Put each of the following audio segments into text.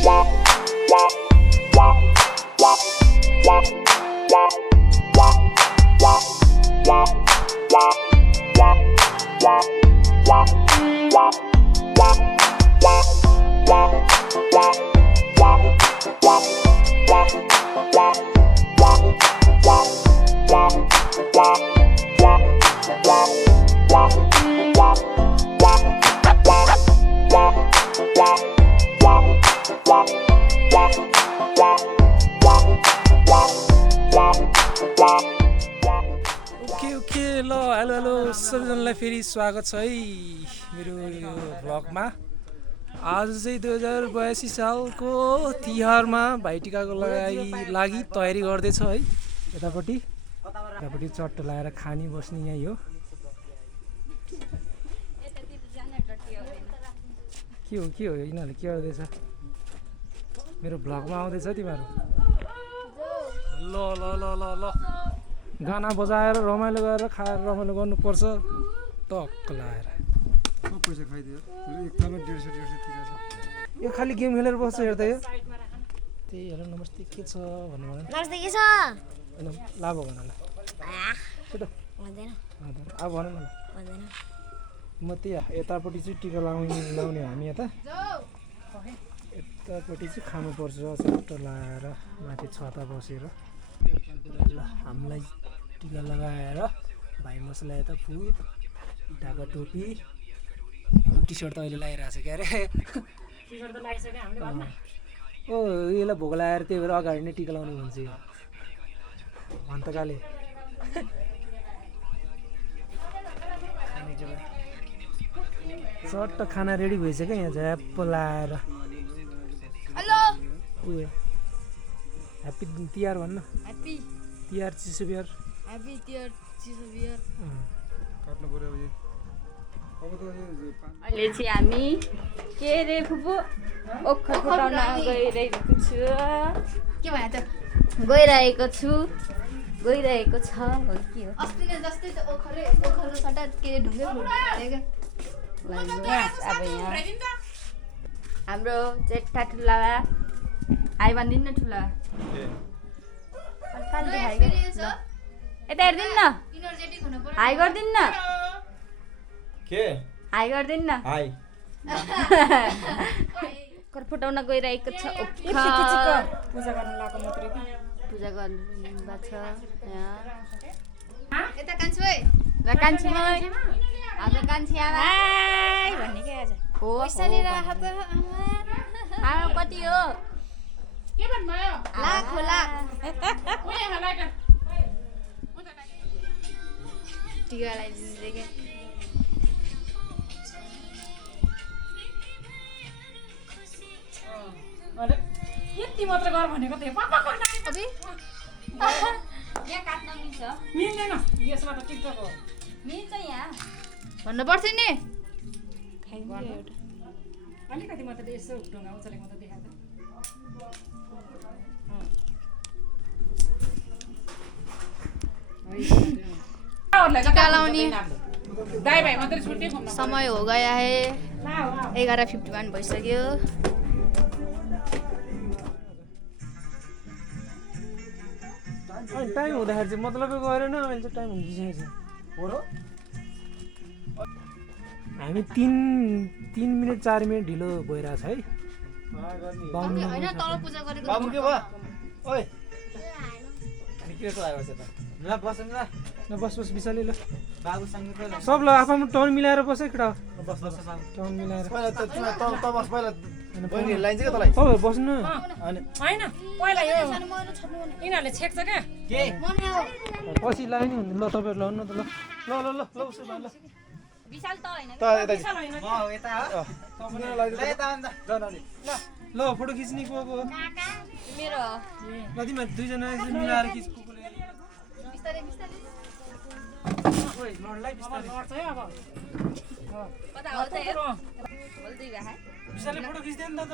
Okay ल hello सबैजनालाई फेरि स्वागत छ है मेरो यो भ्लगमा। आज चाहिँ 2082 सालको तिहारमा भाइटिकाको लागि तयारी गर्दैछ है। यतापट्टि चट्ट लगाएर खानी बस्ने यहीँ हो। के हो यिनीहरूले के गर्दैछ? मेरो भ्लगमा आउँदैछ तिमीहरू। ल ल ल ल ल गाना बजाएर रमाइलो गरेर खाएर रमाइलो गर्नुपर्छ टक्क लगाएर। पैसा खाइदियो एकदमै 150 तिरेछ। यो खालि गेम खेलेर बस्छ हेर्दा यो। त्यही हेर नमस्ते के छ भन्नु भन। नमस्ते के छ? हैन लाभ भन ल। छिटो भन्दैन। अब भन न। भन्दैन। म त्यही यतापट्टि चाहिँ टिका लाउने हामी यता। यतापट्टि चाहिँ खानुपर्छ चट्ट लगाएर माथि छता बसेर। ल हामीलाई टिका लगाएर भाइ मसला यता फुल ढाका टोपी टी सर्ट त अहिले लगाइरहेको छ क्या अरे। ओ यसलाई भोग लगाएर त्यही भएर अगाडि नै टिका लाउने भन्छ यो भन्तकाले। चट्ट खाना रेडी भइसक्यो यहाँ झ्याप्प लाएर। उयो ह्याप्पी तिहार भन्न। ह्याप्पी तिहार चिसो बिहार। ह्याप्पी तिहार चिसो बिहार। काट्नु पर्यो अब त अहिले चाहिँ हामी के रे फुपू ओखर फुटाउन गइरहेको छु। के भयो त? गइरहेको छु गइरहेको छ हो के हो? अस्ति नै जस्तै त ओखरको सट्टा के ढुङ्गे फुट्यो अब यहाँ हाम्रो जेठा ठुला हाई भनिदिनु न ठुला। यता हेरिदिनु न हाई गरिदिनु न। के हाई गरिदिनु न। हाई ओखर फुटाउन गइरहेको छ। पूजा गर्नु लाग्यो मात्रै। पूजा गर्नु भएको छ यहाँ। यता कान्छु है। र कान्छी हाम्रो कान्छी आमा भन्ने के आज? हो पैसा लिएर आएको त आमा कति हो? लाख हो लाख। टिका लगाइदिँदै के यति मात्र गर भनेको त अबे यहाँ काट्न मिल्छ? मिल्दैन यसमा त टिकटक हो। मिल्छ यहाँ भन्नु पर्थ्यो नि। अलिकति मात्र यसो ढुङ्गा उचालेको मात्र देखाएको टिका लाउने दाइ भाइ मात्रै छुट्टै घुम्न। समय हो गया है। 11:51 भइसक्यो। टाइम हुँदाखेरि चाहिँ मतलबै गरेन। अहिले चाहिँ टाइम हुँदिसकेको छ हो र। हामी 3 मिनट 4 मिनट ढिलो भइरहेछ है। होइन तल पूजा गरेको बाबु के भयो? ओइ अनि के को आएको छ त? ल बस न। ल बस विशाली ल बाबु सँग त सब ल आफ्नो टर्न मिलाएर बस है केटा। बस बाबु टर्न मिलाएर पहिला त बस पहिला बहिनी लाइन चाहिँ कता लाइन? ओ बस्नु अनि होइन पहिला यो यिनीहरूले छेक्छ क्या। के पछि लाइन हुँदैन। ल तपाईँहरू लाउनु न त ल ल ल ल ल उसो भए ल विशाल त होइन त यता विशाल होइन म यता हो तपाईँलाई ल यता आउनु त जान अनि ल फोटो खिच्ने को मेरो ल तिमीहरू दुईजना मिलाएर खिच कुकुरले। बिस्तारै बिस्तारै ओइ लडलाई बिस्तारै लड्छ है अब। कता हो त यो? बोल्दै भए विशालले फोटो खिच्दै नि त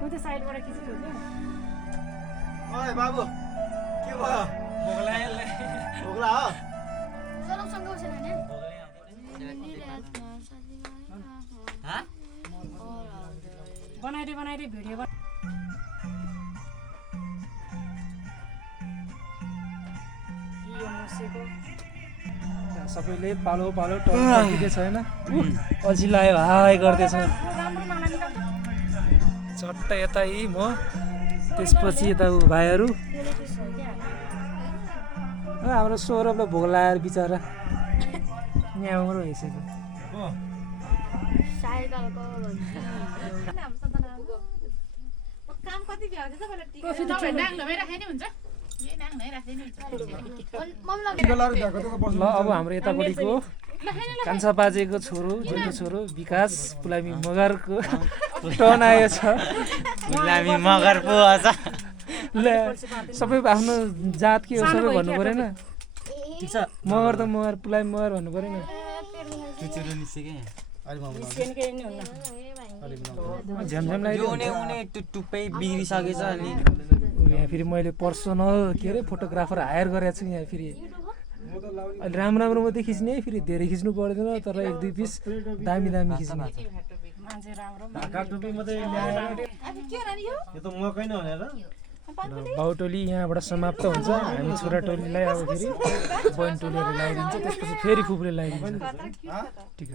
उ त्यो साइडबाट खिचिदियो क्या। ओइ बाबु के भयो? भोगला यसले भोगला हो? चलाउँसँग उसेन हैन? बनाइदिए भिडियो सबैले पालो पालो टर्न छैन अल्छी लाग्यो हाई गर्दैछ चट्ट यता यी म त्यसपछि यता भाइहरू हाम्रो सौरभलाई भोक लगाएर बिचरा न्याउरो भइसक्यो ल अब हाम्रो यतापट्टिको कान्छा बाजेको छोरो जुनको छोरो विकास पुलामी मगरको टर्न आएको छ पुलामी मगर पो अझ ल सबै आफ्नो जात के हो सबै भन्नु परेन मगर त मगर पुलामी मगर भन्नु परेन झ्यामझ्याम लाग्यो टुप्पै बिग्रिसकेछ अनि यहाँ फेरि मैले पर्सनल के अरे फोटोग्राफर हायर गरेको छु यहाँ फेरि अहिले राम्रो राम्रो मात्रै खिच्ने फेरि धेरै खिच्नु पर्दैन तर 1-2 पिस दामी दामी खिच्ने बाउटोली यहाँबाट समाप्त हुन्छ हामी छोरा टोलीलाई अब फेरि बहिनी टोलीहरू लगाइदिन्छ त्यसपछि फेरि फुपूले लगाइदिन्छ ठिक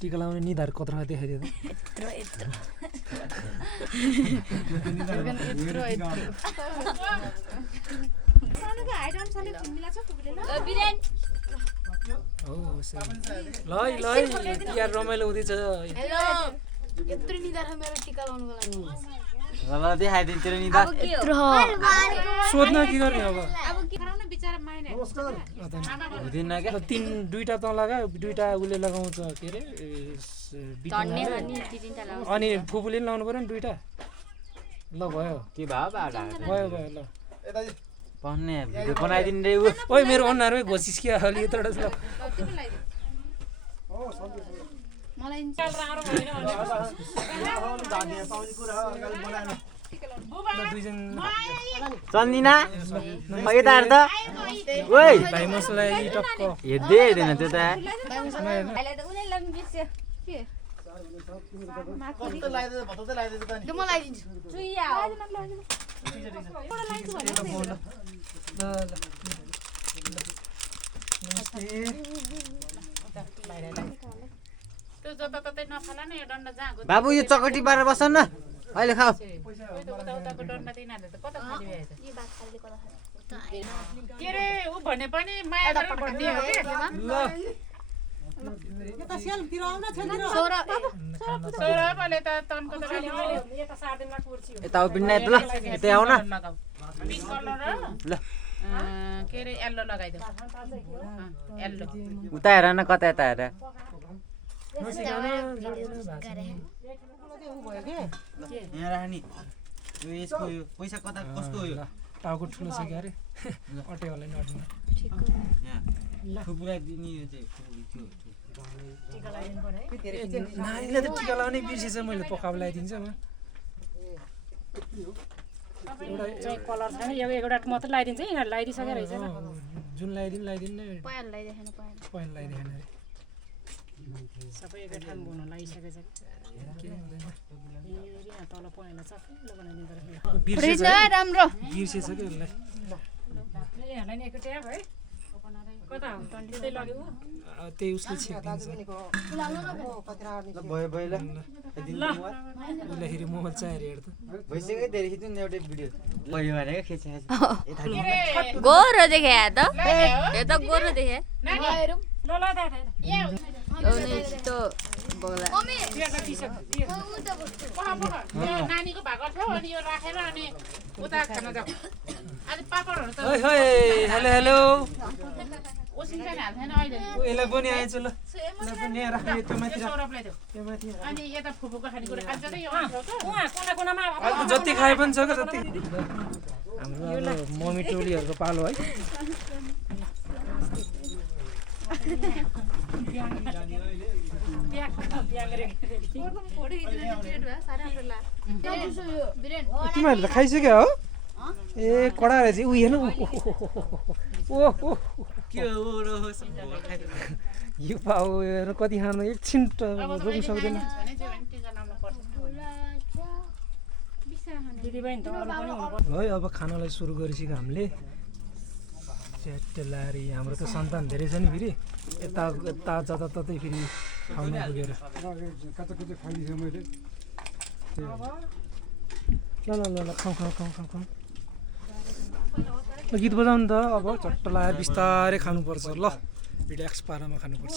टिका लाउने निधार कत्रा देखाइदियो ल तिहार रमाइलो हुँदैछ देखाइदिन्छु निदा सोध्न के गर्ने अब हुँदैन क्या दुईटा त लगा दुईटा उसले लगाउँछ के अरे अनि फुपूले पनि लाउनु पऱ्यो नि दुईटा ल भयो के भयो भयो भयो ल भन्ने भिडियो बनाइदिनु रे ऊ ओइ मेरो अनुहारमै घोसिस के अलि यताबाट ल चन्दिना यताहरू त ओइ भाइ मसलाई टक्क हेर्दै हेर्दैन त्यो त बाबु यो चकटी पारेर बस न अहिले खाऊ यता पिन्ना ल यतै आऊ न ल उता हेर न कता यता हेर यहाँ राख्ने यो यसको यो पैसा कता कसको हो यो टाउको ठुलो छ क्या अरे अटे होला नि अट्नु यहाँ फुपुरा दिने यो चाहिँ नानीले त टिका लगाउने बिर्सेछ मैले पकाउ लगाइदिन्छ म कलर छैन यो एउटा मात्रै लगाइदिन्छ यिनीहरू लगाइदिइसकेको रहेछ जुन लगाइदिनु पहिला लगाइदिएन अरे सबै एकै ठाउँ बनाउन लागिसकेछ तल पहेँला चकिलो बनाइदिँदो रहेछ राम्रो बिर्सेछ कि उसलाई यहाँलाई नि एकैचोटि है कता हो त्यतै लग्यो ऊ त्यही उसले छेकिदिन्छ भयो भयो ल उसलाई फेरि मोबाइल चाहिएर हेर्दा भइसक्यो धेरै खिच्नु नि एउटै भिडियो भयो भनेको खिचेको गोरो देखे त यो त गोरो देखे ल ल दादा यस्तो बोला नानीको भाग थियो अनि यो राखेर अनि उता खान जाऊ अनि पापडहरु त हेलो हेलो ओसिन चाहिँ हाल्दैन अहिले यसलाई पनि आएछ ल यसलाई पनि यहाँ राख्नु त्यो माथि सौरभलाई त्यो त्यो माथि अनि यता फुपूको खानेकुरा खान्छ त यो उहाँ कुना कुनामा अहिले जति खाए पनि छ क्या जति हाम्रो मम्मी टोलीहरूको पालो है तिमीहरूले त खाइसक्यो हो ए कडा रहेछ ऊ हेर्नु यो पाउ हेर्नु कति खानु एकछिन त रोक्नु सक्दैन भने चाहिँ भने टिका लाउनु पर्छ दिदीबहिनी त अरू पनि हुनुपर्छ है अब खानालाई सुरु गरेपछि हामीले च्याटेलारी हाम्रो त सन्तान धेरै छ नि फेरि यता यता जताततै फेरि खाउन पुगेर कता कता खाइदिएँ मैले ल ल ल ल खाउँ खाउँ खाउँ खाउँ खाउँ ल गीत बजाउनु त अब चट्ट लगाएर बिस्तारै खानुपर्छ ल भिडियो एक्स पारामा खानुपर्छ